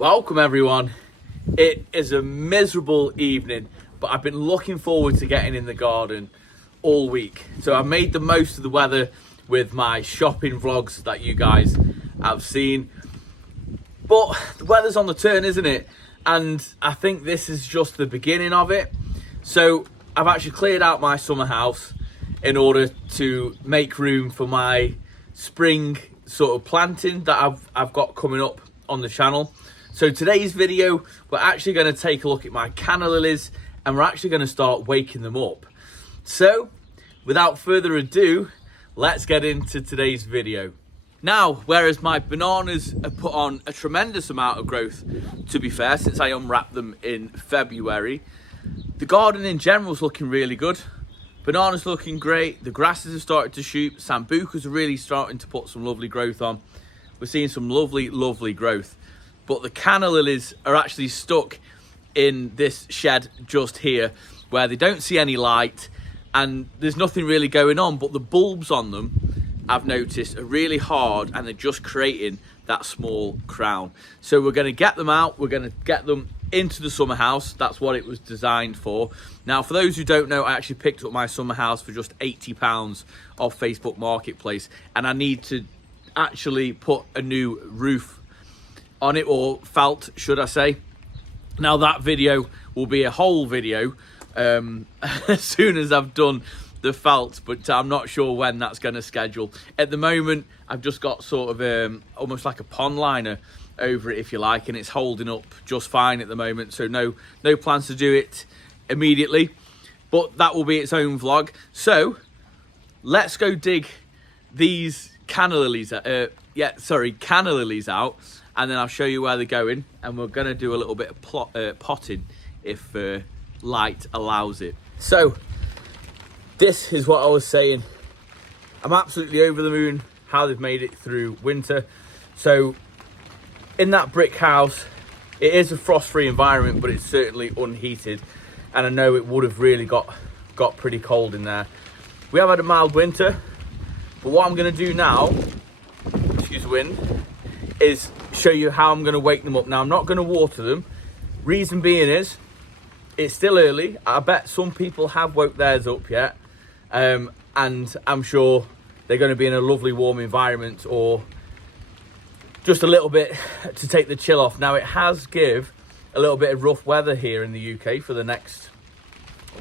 Welcome everyone. It is a miserable evening, but I've been looking forward to getting in the garden all week. So I've made the most of the weather with my shopping vlogs that you guys have seen. But the weather's on the turn, isn't it? And I think this is just the beginning of it. So I've actually cleared out my summer house in order to make room for my spring sort of planting that I've got coming up on the channel. So today's video, we're actually going to take a look at my canna lilies and we're actually going to start waking them up. So without further ado, let's get into today's video. Now, whereas my bananas have put on a tremendous amount of growth, to be fair, since I unwrapped them in February, the garden in general is looking really good. Bananas looking great, the grasses have started to shoot, sambucas are really starting to put some lovely growth on. We're seeing some lovely growth. But the canna lilies are actually stuck in this shed just here where they don't see any light and there's nothing really going on, but the bulbs on them, I've noticed, are really hard and they're just creating that small crown. So we're going to get them out, we're going to get them into the summer house. That's what it was designed for. Now, for those who don't know, I actually picked up my summer house for just £80 off Facebook Marketplace, and I need to actually put a new roof on it, or felt, should I say. Now that video will be a whole video as soon as I've done the felt, but I'm not sure when that's going to schedule. At the moment, I've just got sort of almost like a pond liner over it, if you like, and it's holding up just fine at the moment, so no plans to do it immediately, but that will be its own vlog. So let's go dig these canna lilies canna lilies out, and then I'll show you where they're going, and we're going to do a little bit of potting if light allows it. So this is what I was saying. I'm absolutely over the moon how they've made it through winter. So in that brick house, it is a frost-free environment, but it's certainly unheated, and I know it would have really got pretty cold in there. We have had a mild winter, but what I'm going to do now, excuse the wind, is show you how I'm going to wake them up. Now, I'm not going to water them. Reason being is it's still early. I bet some people have woke theirs up yet, and I'm sure they're going to be in a lovely warm environment, or just a little bit to take the chill off. Now, it has give a little bit of rough weather here in the UK for the next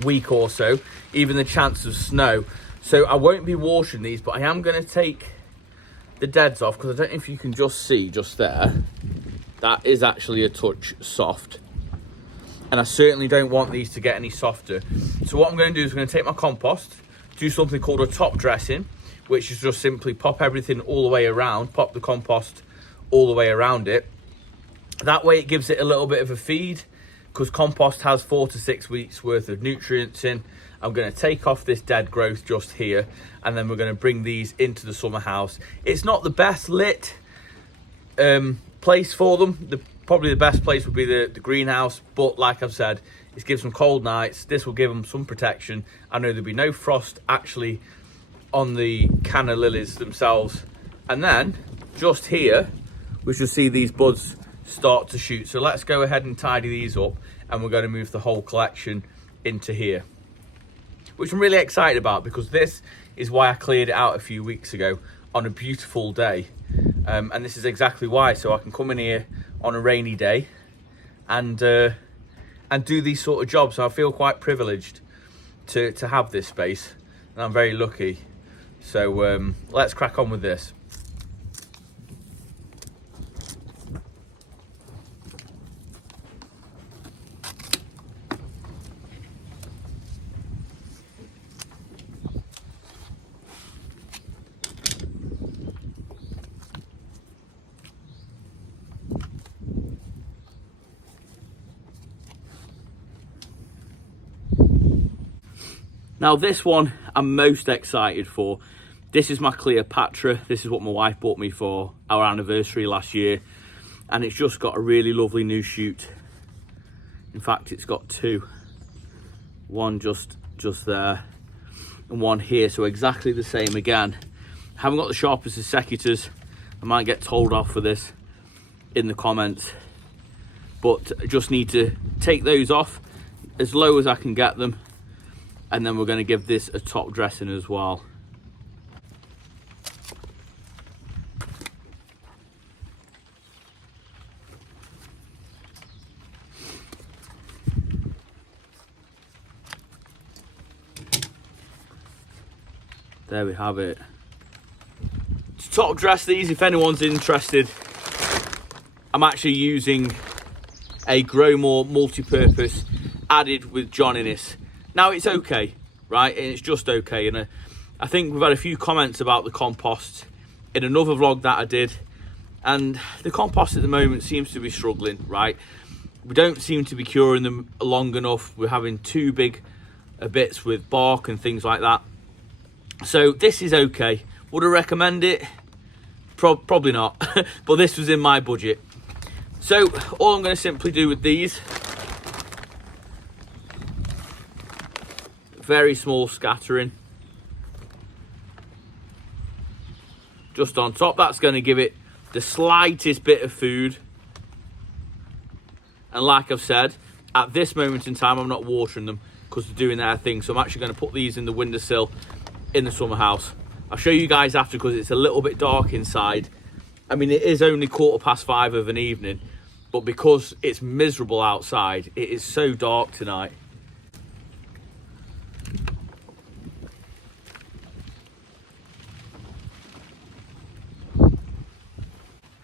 week or so, even the chance of snow. So I won't be watering these, but I am going to take the deads off, because I don't know if you can just see just there, that is actually a touch soft, and I certainly don't want these to get any softer. So what I'm going to do is I'm going to take my compost, do something called a top dressing, which is just simply pop everything all the way around, pop the compost all the way around it. That way it gives it a little bit of a feed, because compost has 4 to 6 weeks worth of nutrients in. I'm going to take off this dead growth just here, and then we're going to bring these into the summer house. It's not the best lit place for them. Probably the best place would be the greenhouse, but like I've said, it gives them cold nights. This will give them some protection. I know there'll be no frost actually on the canna lilies themselves. And then just here, we should see these buds start to shoot. So let's go ahead and tidy these up, and we're going to move the whole collection into here, which I'm really excited about, because this is why I cleared it out a few weeks ago on a beautiful day. And this is exactly why, so I can come in here on a rainy day and do these sort of jobs. So I feel quite privileged to have this space, and I'm very lucky. So let's crack on with this. Now this one I'm most excited for. This is my Cleopatra. This is what my wife bought me for our anniversary last year, and it's just got a really lovely new shoot. In fact, it's got two. One just there and one here, so exactly the same again. Haven't got the sharpest of secators. I might get told off for this in the comments. but I just need to take those off as low as I can get them, and then we're going to give this a top dressing as well. There we have it. To top dress these, if anyone's interested, I'm actually using a Grow More multi-purpose added with Johniness. Now it's okay, right? And it's just okay. And I think we've had a few comments about the compost in another vlog that I did. And the compost at the moment seems to be struggling, right? We don't seem to be curing them long enough. We're having too big bits with bark and things like that. So this is okay. Would I recommend it? Probably not. But this was in my budget. So all I'm going to simply do with these, very small scattering, just on top. That's going to give it the slightest bit of food. And like I've said, at this moment in time, I'm not watering them because they're doing their thing. So I'm actually going to put these in the windowsill in the summer house. I'll show you guys after because it's a little bit dark inside. I mean, it is only 5:15 of an evening, but because it's miserable outside, it is so dark tonight.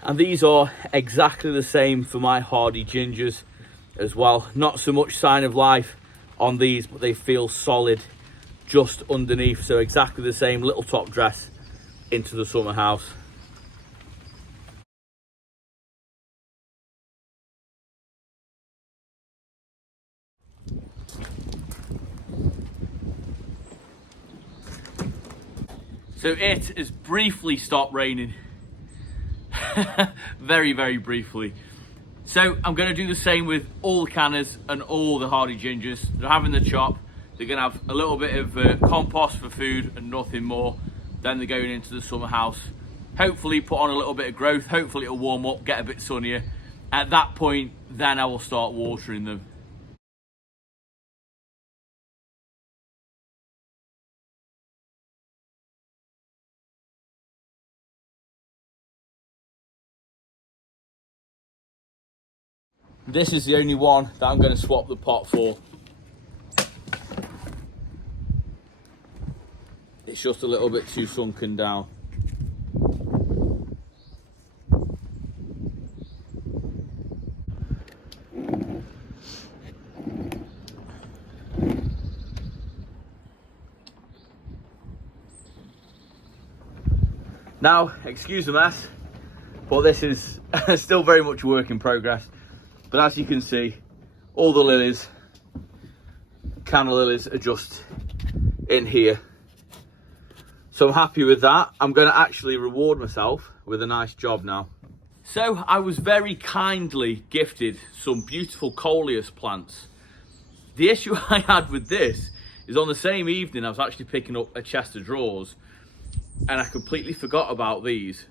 And these are exactly the same for my hardy gingers as well. Not so much sign of life on these, but they feel solid just underneath. So exactly the same, little top dress into the summer house. So it has briefly stopped raining. Very, very briefly. So I'm going to do the same with all the cannas and all the hardy gingers. They're having the chop. They're going to have a little bit of compost for food and nothing more. Then they're going into the summer house. Hopefully put on a little bit of growth. Hopefully it'll warm up, get a bit sunnier. At that point, then I will start watering them. This is the only one that I'm going to swap the pot for. It's just a little bit too sunken down. Now, excuse the mess, but this is still very much a work in progress. But as you can see, all the lilies, Canna Lillys, are just in here. So I'm happy with that. I'm going to actually reward myself with a nice job now. So I was very kindly gifted some beautiful Coleus plants. The issue I had with this is on the same evening I was actually picking up a chest of drawers and I completely forgot about these.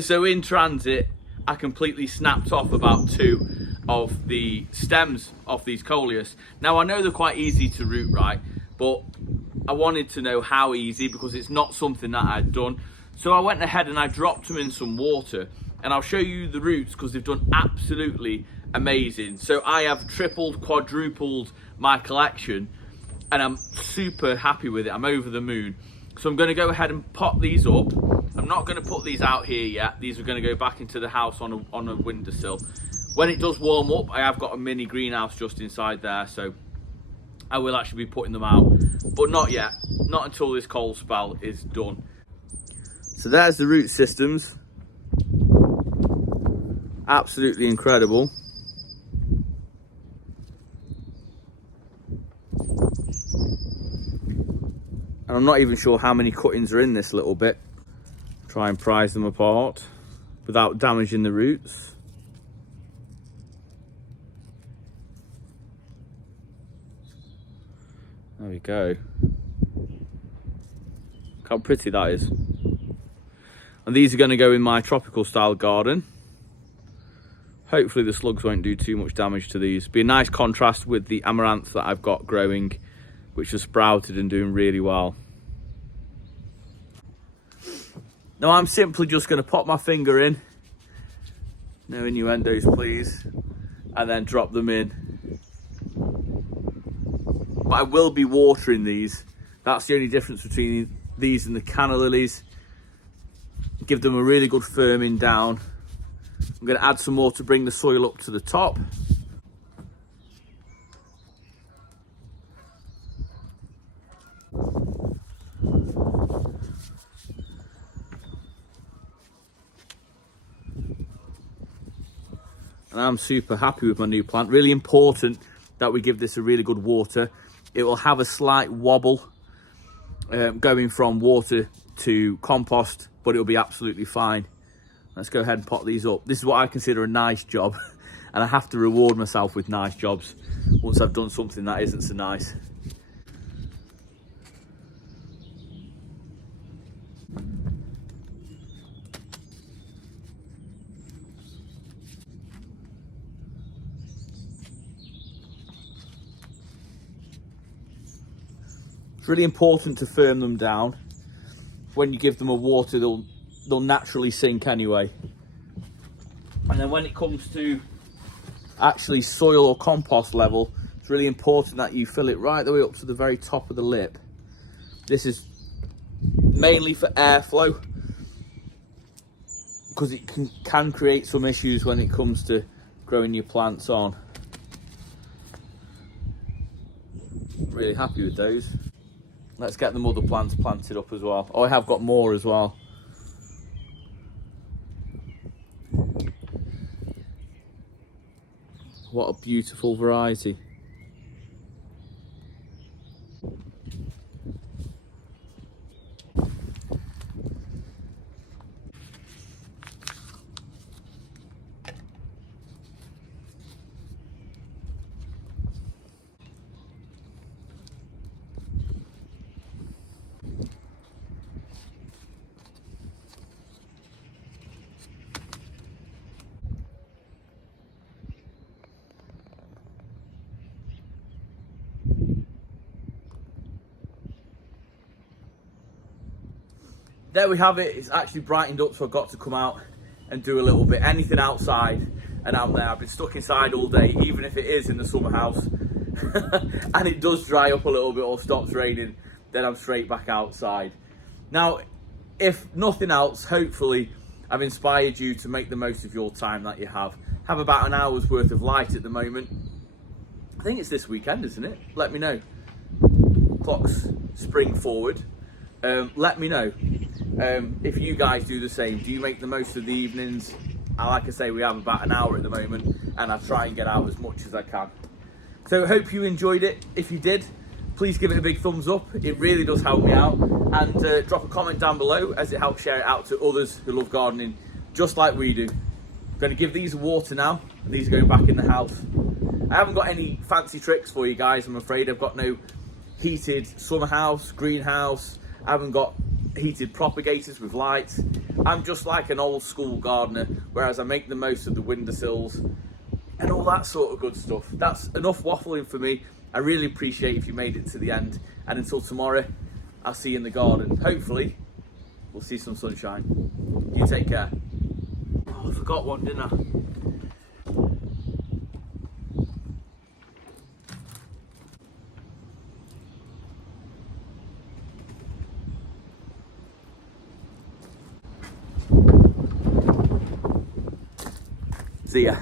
So in transit, I completely snapped off about 2 of the stems of these Coleus. Now I know they're quite easy to root, right? But I wanted to know how easy because it's not something that I'd done. So I went ahead and I dropped them in some water, and I'll show you the roots because they've done absolutely amazing. So I have tripled, quadrupled my collection and I'm super happy with it. I'm over the moon. So I'm going to go ahead and pot these up. I'm not going to put these out here yet. These are going to go back into the house on a windowsill. When it does warm up, I have got a mini greenhouse just inside there, so I will actually be putting them out, but not yet. Not until this cold spell is done. So there's the root systems. Absolutely incredible. And I'm not even sure how many cuttings are in this little bit. Try and prise them apart without damaging the roots. There we go. Look how pretty that is. And these are going to go in my tropical style garden, Hopefully the slugs won't do too much damage to these. Be a nice contrast with the amaranth that I've got growing, which has sprouted and doing really well. Now I'm simply just going to pop my finger in, no innuendos please, and then drop them in. But I will be watering these. That's the only difference between these and the Canna Lillys. Give them a really good firming down. I'm going to add some more to bring the soil up to the top. And I'm super happy with my new plant. Really important that we give this a really good water. It will have a slight wobble going from water to compost, but it'll be absolutely fine. Let's go ahead and pot these up. This is what I consider a nice job, and I have to reward myself with nice jobs once I've done something that isn't so nice. It's really important to firm them down. When you give them a water, they'll naturally sink anyway. And then when it comes to actually soil or compost level, it's really important that you fill it right the way up to the very top of the lip. This is mainly for airflow, because it can create some issues when it comes to growing your plants on. Really happy with those. Let's get the mother plants planted up as well. Oh, I have got more as well. What a beautiful variety. There we have it. It's actually brightened up, so I've got to come out and do a little bit. Anything outside and I'm there. I've been stuck inside all day, even if it is in the summer house and it does dry up a little bit or stops raining, then I'm straight back outside. Now, if nothing else, hopefully I've inspired you to make the most of your time that you have. Have about an hour's worth of light at the moment. I think it's this weekend, isn't it? Let me know. Clocks spring forward. Let me know if you guys do the same. Do you make the most of the evenings? Like I say, we have about an hour at the moment, and I try and get out as much as I can. So I hope you enjoyed it. If you did, please give it a big thumbs up. It really does help me out. And drop a comment down below, as it helps share it out to others who love gardening just like we do. I'm going to give these water now, and these are going back in the house. I haven't got any fancy tricks for you guys, I'm afraid. I've got no heated summer house, greenhouse. I haven't got heated propagators with lights. I'm just like an old school gardener, whereas I make the most of the windowsills and all that sort of good stuff. That's enough waffling for me. I really appreciate if you made it to the end. And until tomorrow, I'll see you in the garden. Hopefully, we'll see some sunshine. You take care. Oh, I forgot one, didn't I? See ya.